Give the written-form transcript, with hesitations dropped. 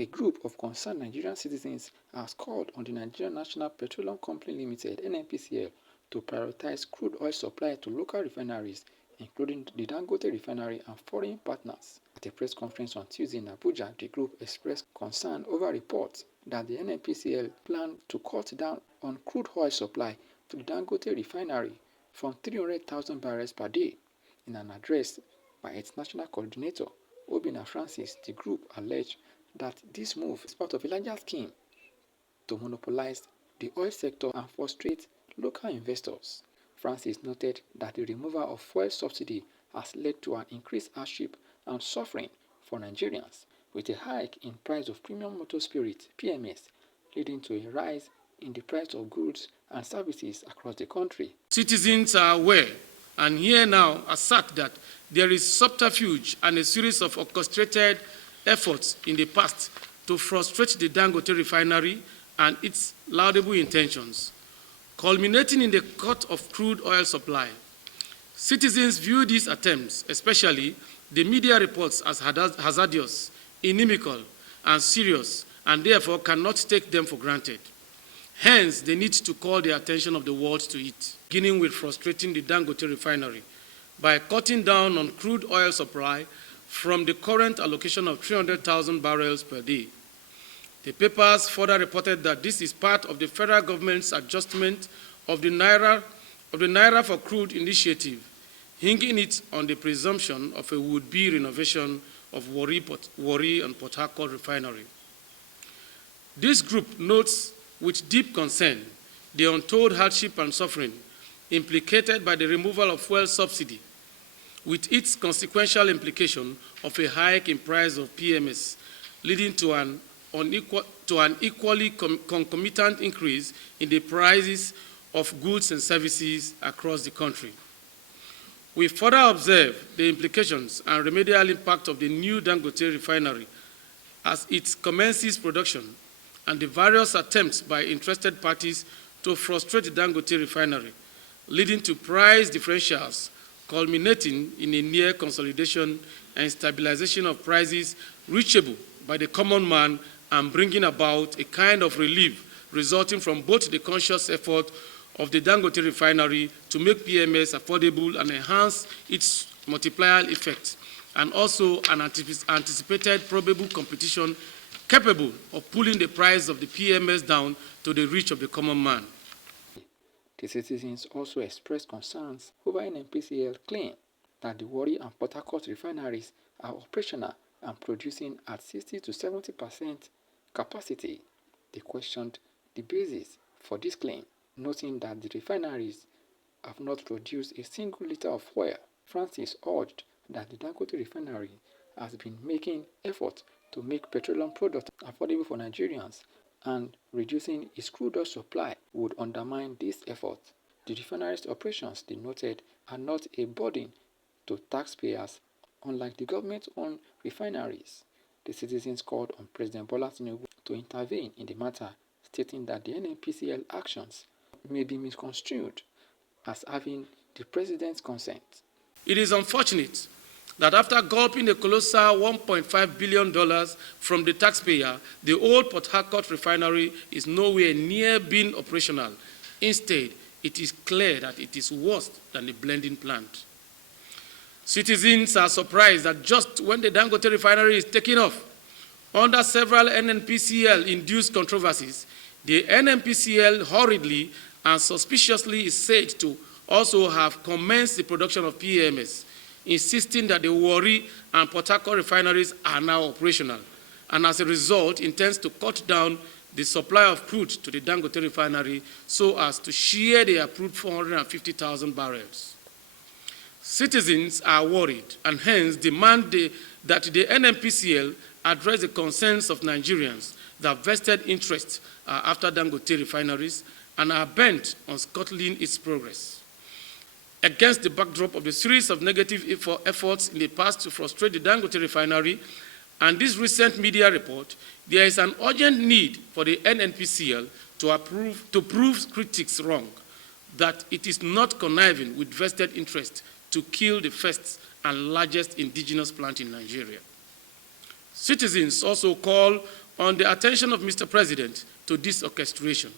A group of concerned Nigerian citizens has called on the Nigerian National Petroleum Company Limited (NNPCL) to prioritize crude oil supply to local refineries, including the Dangote Refinery and foreign partners. At a press conference on Tuesday in Abuja, the group expressed concern over reports that the NNPCL planned to cut down on crude oil supply to the Dangote Refinery from 300,000 barrels per day. In an address by its national coordinator, Obinna Francis, the group alleged that this move is part of a larger scheme to monopolize the oil sector and frustrate local investors. Francis noted that the removal of fuel subsidy has led to an increased hardship and suffering for Nigerians, with a hike in price of premium motor spirit (PMS), leading to a rise in the price of goods and services across the country. Citizens are aware and here now assert that there is subterfuge and a series of orchestrated efforts in the past to frustrate the Dangote Refinery and its laudable intentions, culminating in the cut of crude oil supply. Citizens view these attempts, especially the media reports, as hazardous, inimical, and serious, and therefore cannot take them for granted. Hence, they need to call the attention of the world to it, beginning with frustrating the Dangote Refinery by cutting down on crude oil supply from the current allocation of 300,000 barrels per day. The papers further reported that this is part of the federal government's adjustment of the Naira for Crude initiative, hinging it on the presumption of a would-be renovation of Warri and Port Harcourt Refinery. This group notes with deep concern the untold hardship and suffering implicated by the removal of fuel subsidy, with its consequential implication of a hike in price of PMS, leading to an equally concomitant increase in the prices of goods and services across the country. We further observe the implications and remedial impact of the new Dangote Refinery as it commences production and the various attempts by interested parties to frustrate the Dangote Refinery, leading to price differentials culminating in a near consolidation and stabilization of prices reachable by the common man and bringing about a kind of relief resulting from both the conscious effort of the Dangote Refinery to make PMS affordable and enhance its multiplier effect, and also an anticipated probable competition capable of pulling the price of the PMS down to the reach of the common man. The citizens also expressed concerns over NNPCL claim that the Warri and Port Harcourt refineries are operational and producing at 60 to 70% capacity. They questioned the basis for this claim, noting that the refineries have not produced a single liter of oil. Francis urged that the Dangote Refinery has been making efforts to make petroleum products affordable for Nigerians, and reducing its crude oil supply would undermine this effort. The refinery's operations, they noted, are not a burden to taxpayers, unlike the government-owned refineries. The citizens called on President Bola Tinubu to intervene in the matter, stating that the NNPCL actions may be misconstrued as having the president's consent. It is unfortunate that after gulping a colossal $1.5 billion from the taxpayer, the old Port Harcourt refinery is nowhere near being operational. Instead, it is clear that it is worse than the blending plant. Citizens are surprised that just when the Dangote refinery is taking off, under several NNPCL-induced controversies, the NNPCL hurriedly and suspiciously is said to also have commenced the production of PMS, insisting that the Warri and Port Harcourt refineries are now operational, and as a result intends to cut down the supply of crude to the Dangote refinery so as to share the approved 450,000 barrels. Citizens are worried and hence demand that the NNPCL address the concerns of Nigerians that vested interests after Dangote refineries and are bent on scuttling its progress. Against the backdrop of the series of negative efforts in the past to frustrate the Dangote refinery and this recent media report, there is an urgent need for the NNPCL to prove critics wrong, that it is not conniving with vested interest to kill the first and largest indigenous plant in Nigeria. Citizens also call on the attention of Mr. President to this orchestration.